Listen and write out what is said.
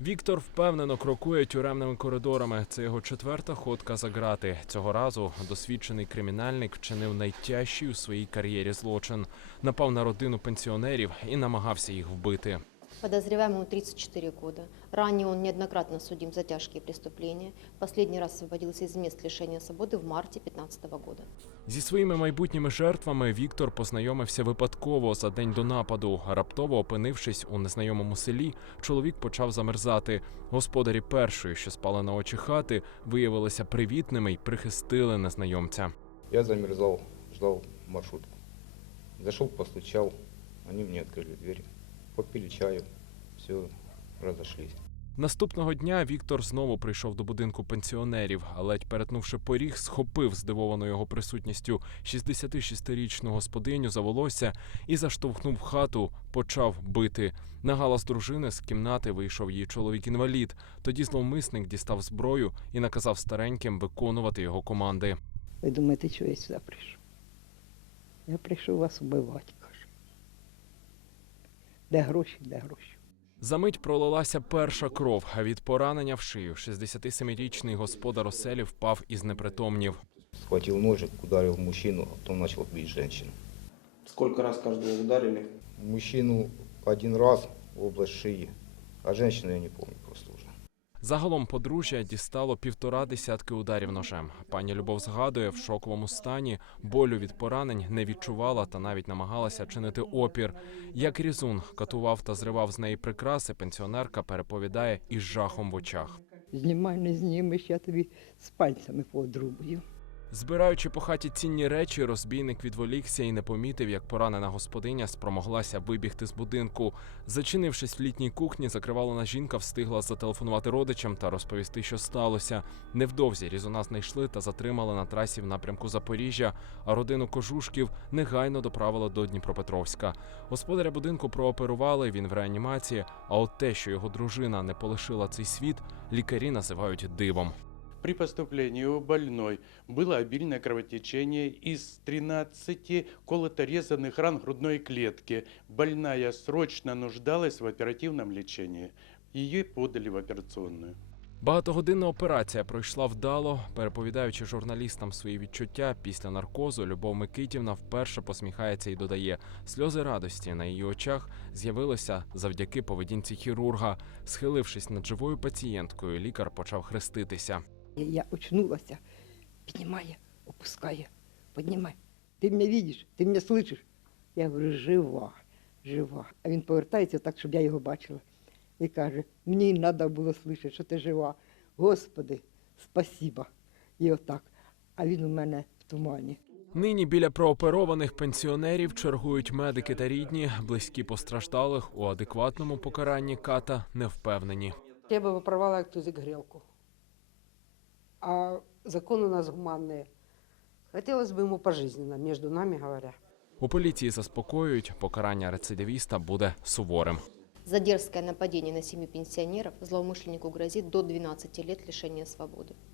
Віктор впевнено крокує тюремними коридорами. Це його четверта ходка за грати. Цього разу досвідчений кримінальник вчинив найтяжчий у своїй кар'єрі злочин. Напав на родину пенсіонерів і намагався їх вбити. Подозреваемому 34 года. Ранее он неоднократно судим за тяжкие преступления. Последний раз освободился из мест лишения свободы в марте 2015 года. Зі своїми майбутніми жертвами Віктор познайомився випадково за день до нападу. Раптово опинившись у незнайомому селі, чоловік почав замерзати. Господарі першої, що спали на очі хати, виявилися привітними й прихистили незнайомця. Я замерзал, ждал маршрутку. Зашел, постучал, они мне открыли дверь. Попили чаю, все, разошлись. Наступного дня Віктор знову прийшов до будинку пенсіонерів, а ледь перетнувши поріг, схопив здивовану його присутністю 66-річну господиню за волосся і заштовхнув в хату, почав бити. На галас дружини з кімнати вийшов її чоловік-інвалід. Тоді зловмисник дістав зброю і наказав стареньким виконувати його команди. Ви думаєте, чого я сюди прийшов? Я прийшов вас вбивати. Де гроші, де гроші? Замить пролилася перша кров, а від поранення в шию 67-річний господар оселі впав із непритомнів. Схватил ножик, ударил мужчину, а потом начал бить женщину. Сколько раз каждого ударили? Мужчину один раз в область шеи, а женщину я не помню просто. Загалом подружжя дістало півтора десятки ударів ножем. Пані Любов згадує, в шоковому стані болю від поранень не відчувала та навіть намагалася чинити опір. Як різун катував та зривав з неї прикраси, пенсіонерка переповідає із жахом в очах. Знімай, не знімеш, я тобі з пальцями подрубую. Збираючи по хаті цінні речі, розбійник відволікся і не помітив, як поранена господиня спромоглася вибігти з будинку. Зачинившись в літній кухні, закривалена жінка встигла зателефонувати родичам та розповісти, що сталося. Невдовзі різуна знайшли та затримали на трасі в напрямку Запоріжжя, а родину кожушків негайно доправили до Дніпропетровська. Господаря будинку прооперували, він в реанімації. А от те, що його дружина не полишила цей світ, лікарі називають дивом. При поступлении у больной было обильное кровотечение из 13 колото-резанных ран грудной клетки. Больная срочно нуждалась в оперативном лечении. Ее подали в операционную. Багатогодинна операція пройшла вдало. Переповідаючи журналістам свої відчуття після наркозу, Любов Микитівна вперше посміхається і додає, сльози радості на її очах з'явилися завдяки поведінці хірурга. Схилившись над живою пацієнткою, лікар почав хреститися. Я, я очнулася, піднімає, опускає, піднімай. Ти мене бачиш, ти мене слышиш? Я говорю, жива, жива. А він повертається так, щоб я його бачила. І каже, мені треба було слышати, що ти жива. Господи, спасіба. І отак. А він у мене в тумані. Нині біля прооперованих пенсіонерів чергують медики та рідні. Близькі постраждалих у адекватному покаранні ката не впевнені. Я би виправила як тузик грілку. А закон у нас гуманний. Хотілося б йому пожизненно, між нами говоря. У поліції заспокоюють, покарання рецидивіста буде суворим. За дерзкое нападение на семью пенсионеров злоумышленнику грозит до 12 лет лишения свободы.